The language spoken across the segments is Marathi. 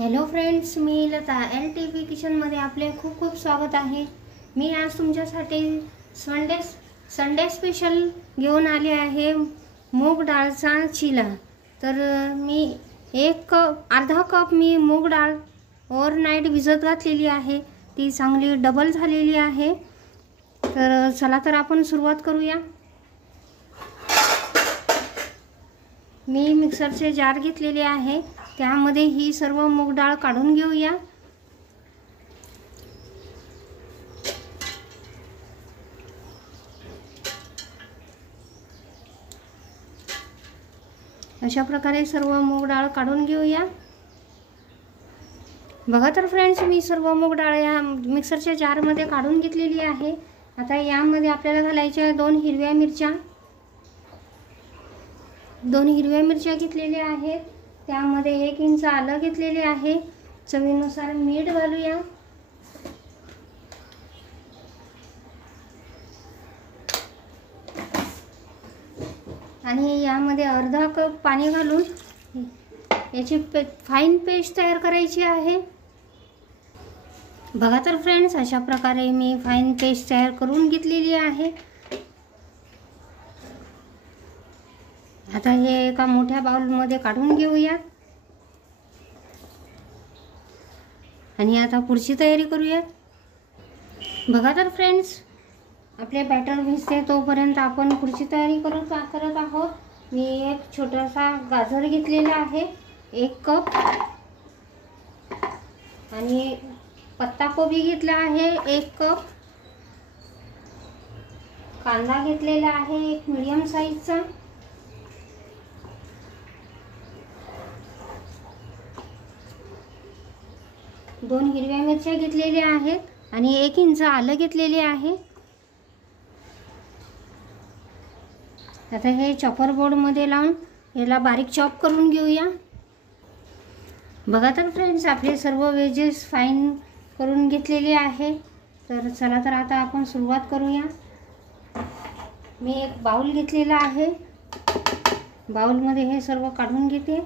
हॅलो फ्रेंड्स, मी लता LTV किचनमध्ये आपले खूप खूप स्वागत आहे। मी आज तुमच्यासाठी संडे स्पेशल घेऊन आले आहे मूग डाळचा चिला। तर मी अर्धा कप मी मूग डाळ ओव्हरनाईट भिजत घातलेली आहे, ती चांगली डबल झालेली आहे। तर चला तर आपण सुरुवात करूया। मी मिक्सरचे जार घेतलेले आहे, त्यामध्ये ही सर्व मूग डाळ काढून घेऊया। अशा प्रकारे सर्व मूग डाळ काढून घेऊया। बघा तर फ्रेंड्स, मी सर्व मूग डाळ या मिक्सरच्या जार मध्ये काढून घेतलेली आहे। आता यामध्ये आपल्याला घालायच्या दोन हिरव्या मिरच्या घेतलेल्या आहेत। त्यामध्ये 1 इंच आलं घेतलेले आहे। चवीनुसार मीठ घालूया। आणि यामध्ये अर्धा कप पाणी घालून याची फाईन पेस्ट तयार करायची आहे। बघा तर फ्रेंड्स, अशा प्रकारे मी फाईन पेस्ट तयार करून घेतलेली आहे। आता हे एका मोठ्या बाउलमध्ये काढून घेऊया आणि आता पुढची तयारी करूया। बघा तर फ्रेंड्स, आपले बॅटर भिजते तोपर्यंत आपण पुढची तयारी करत आहोत। मी एक छोटासा गाजर घेतलेला आहे 1 कप, आणि पत्ताकोबी घेतला आहे 1 कप, कांदा घेतलेला आहे 1 मीडियम साईजचा, दोन हिरव्या मिरच्या घेतलेल्या आहेत आणि 1 इंच आलं घेतलेले आहे। आता हे चॉपर बोर्ड मध्ये लावून याला बारीक चॉप करून घेऊया। बघा तर फ्रेंड्स, आपले सर्व वेजेस फाईन करून घेतलेले आहे। तर चला तर आता आपण सुरुवात करूया। मी एक बाउल घेतलेला आहे, बाउलमध्ये हे सर्व काढून घेते।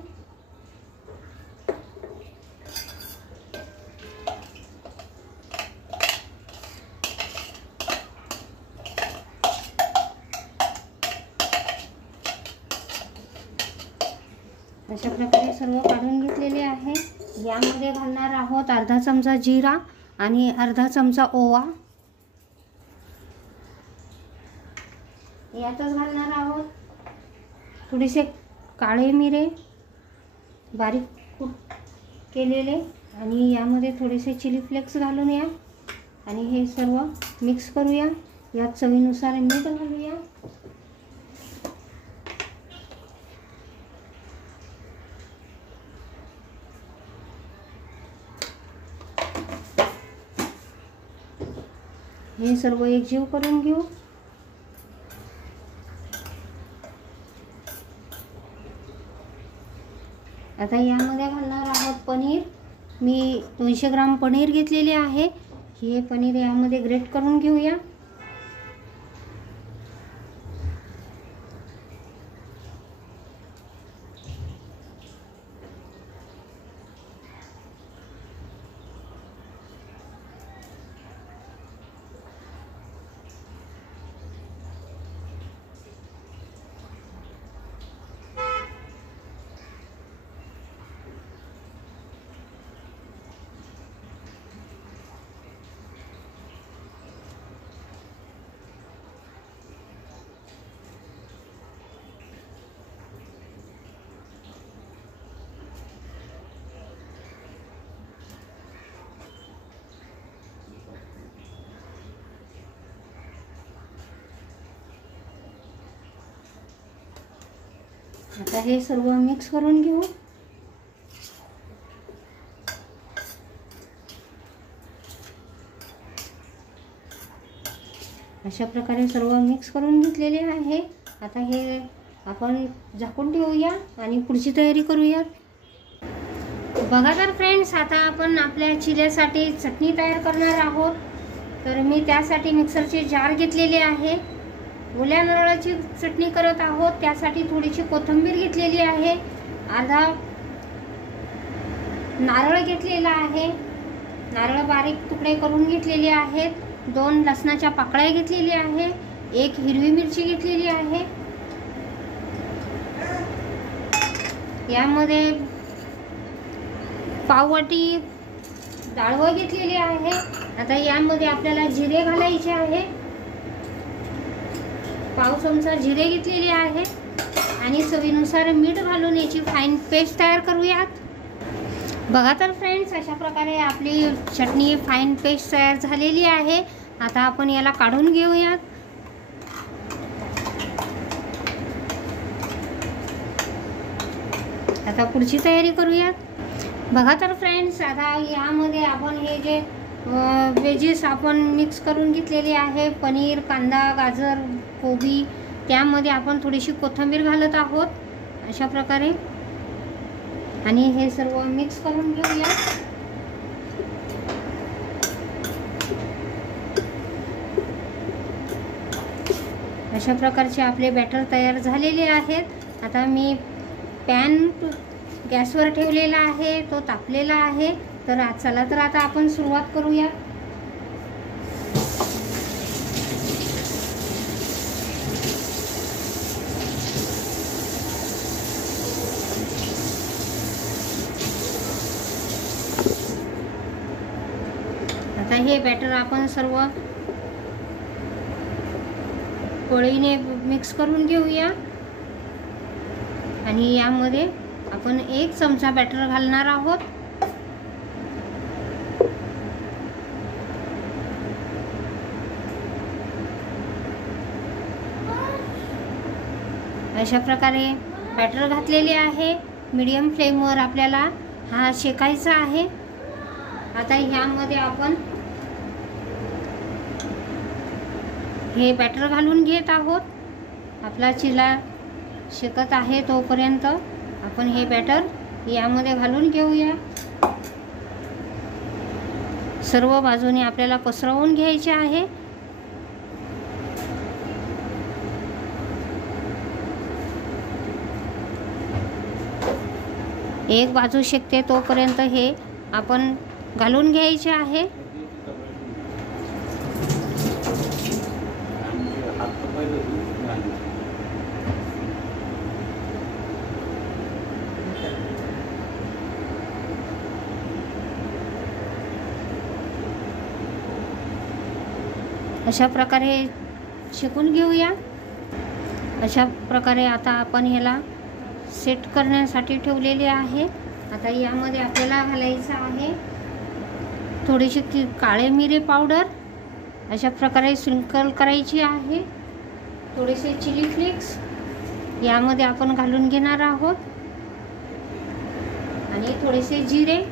अशा प्रकारे सर्व काढून घेतलेले आहे। यामध्ये घालणार आहोत अर्धा चमचा जिरा आणि अर्धा चमचा ओवा। यातच घालणार आहोत थोडेसे काळे मिरे बारीक केलेले, आणि यामध्ये थोडेसे चिली फ्लेक्स घालून या आणि हे सर्व मिक्स करूया। यात चवीनुसार मीठ घालूया। हे सर्व एकजीव करून घेऊ। आता यामध्ये घालणार आहोत पनीर। मी 200 ग्राम पनीर घेतलेले आहे। हे पनीर यामध्ये ग्रेट करून घेऊया। आता हे सर्व मिक्स करून घेऊ। अशा प्रकारे सर्व मिक्स करून घेतलेले आहे। आता हे आपण झाकून ठेवूया आणि पुढची तयारी करूया। बघा तर फ्रेंड्स, आता आपण आपल्या चिल्यासाठी चटणी तयार करणार आहोत। तर मी त्यासाठी मिक्सरचे जार घेतलेले आहे। ओल्या नारळाची चटणी करत आहोत, त्यासाठी थोडीशी कोथिंबीर घेतलेली आहे। नारळ घेतलेला आहे, नारळ बारीक तुकडे करून घेतलेले आहेत, 2 लसणाच्या पाकळ्या घेतलेल्या आहे, 1 हिरवी मिरची घेतलेली आहे, यामध्ये पाववाटी डाळवं घेतलेली आहे। आता यामध्ये आपल्याला जिरे घालायचे आहे, पाव चमचा जिरे घेतलेले आहे आणि चवीनुसार मीठ घालून याची फाईन पेस्ट तयार करूयात। बघा तर फ्रेंड्स, अशा प्रकारे आपली चटणी फाईन पेस्ट तयार झालेली आहे। आता आपण याला काढून घेऊयात। आता पुढची तयारी करूयात। बघा तर फ्रेंड्स, आता यामध्ये आपण हे जे व्हेजेस आपण मिक्स करून घेतलेले आहे, पनीर, कांदा, गाजर, कोबी, त्यामध्ये आपण थोडीशी कोथिंबीर घालत आहोत अशा प्रकारे, आणि हे सर्व मिक्स करून घेऊया। अशा प्रकारचे आपले बॅटर तयार झालेले आहेत। आता मी पॅन गॅसवर ठेवलेला आहे, तो तापलेला आहे। तर चला तर आता आपण सुरुवात करूया। आता हे बॅटर आपण सर्व पोळीने मिक्स करून घेऊया आणि यामध्ये आपण 1 चमचा बॅटर घालणार आहोत। अशा प्रकारे बॅटर घातलेले आहे। मीडियम फ्लेमवर आपल्याला हा शेकायचा आहे। आता ह्यामध्ये आपण हे बॅटर घालून घेत आहोत। आपला चिला शेकत आहे तोपर्यंत आपण हे बॅटर यामध्ये घालून घेऊया। सर्व बाजूने आपल्याला पसरवून घ्यायचे आहे। एक बाजू शेकते तोपर्यंत हे आपण घालून घ्यायचे आहे। अशा प्रकारे शेकून घेऊया। अशा प्रकारे आता आपण ह्याला सेट करण्यासाठी ठेवलेले आहे। आता यामध्ये आपल्याला घालायचं आहे थोडीशी काळे मिरे पावडर, अशा प्रकारे स्प्रिंकल करायची आहे। थोडेसे चिली फ्लेक्स यामध्ये आपण घालून घेणार आहोत आणि थोडेसे जिरे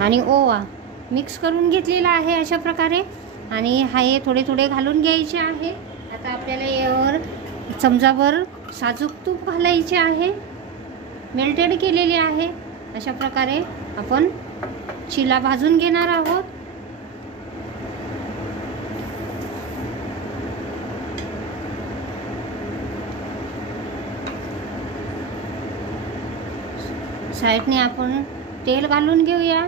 आणि ओवा मिक्स करून घेतलेला आहे अशा प्रकारे, आणि हे थोडे थोडे घालून घ्यायचे आहे। आता आपल्याला यावर चमचाभर साजूक तूप घालायचे आहे, मेल्टेड केलेले आहे। अशा प्रकारे आपण चिला भाजून घेणार आहोत। साईडने आपण तेल घालून घेऊया,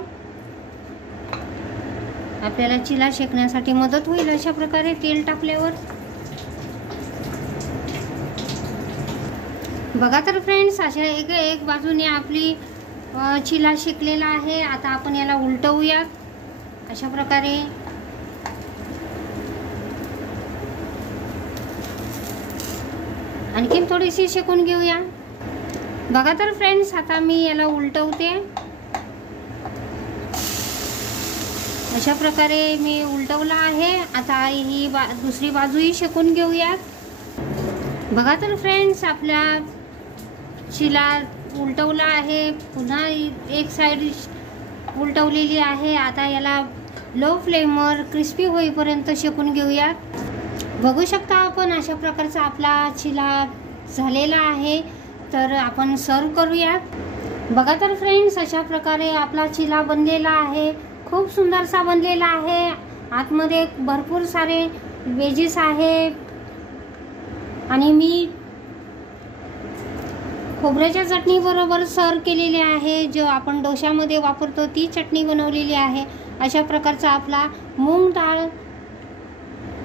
आपल्याला चिला शेकण्यासाठी मदत होईल अशा प्रकारे तेल टाकल्यावर। बघा तर फ्रेंड्स, अशा एक बाजूने आपली चिला शेकलेला आहे। आता आपण याला उलटवूयात अशा प्रकारे। आणखीन थोडीशी शेकून घेऊया। बघा तर फ्रेंड्स, आता मी याला उलटवते। अशा प्रकारे मी उलटवला आहे। आता ही दुसरी बाजूही शेकून घेऊयात। बघा तर फ्रेंड्स, आपल्या चिला उलटवला आहे, पुन्हा एक साइड उलटवलेली आहे। आता याला लो फ्लेमवर क्रिस्पी होईपर्यंत शेकून घेऊयात। बघू शकता आपण अशा प्रकारचा आपला चिला झालेला आहे। तर आपण सर्व करूयात। बघा तर फ्रेंड्स, अशा प्रकारे आपला चिला बनलेला आहे, खूप सुंदरसा बनलेला आहे। आतमध्ये भरपूर सारे व्हेजेस आहे आणि मी खोबऱ्याच्या चटणीबरोबर सर्व केलेली आहे. जो आपण डोशामध्ये वापरतो ती चटणी बनवलेली आहे. अशा प्रकारचा आपला मूग डाळ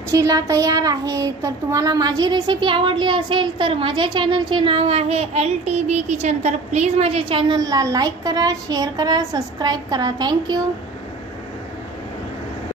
चिला तयार आहे. तर तुम्हाला माझी रेसिपी आवडली असेल तर माझ्या चॅनलचे नाव आहे LTB किचन. तर प्लीज माझ्या चॅनलला लाईक करा, शेअर करा, सबस्क्राईब करा. थँक्यू.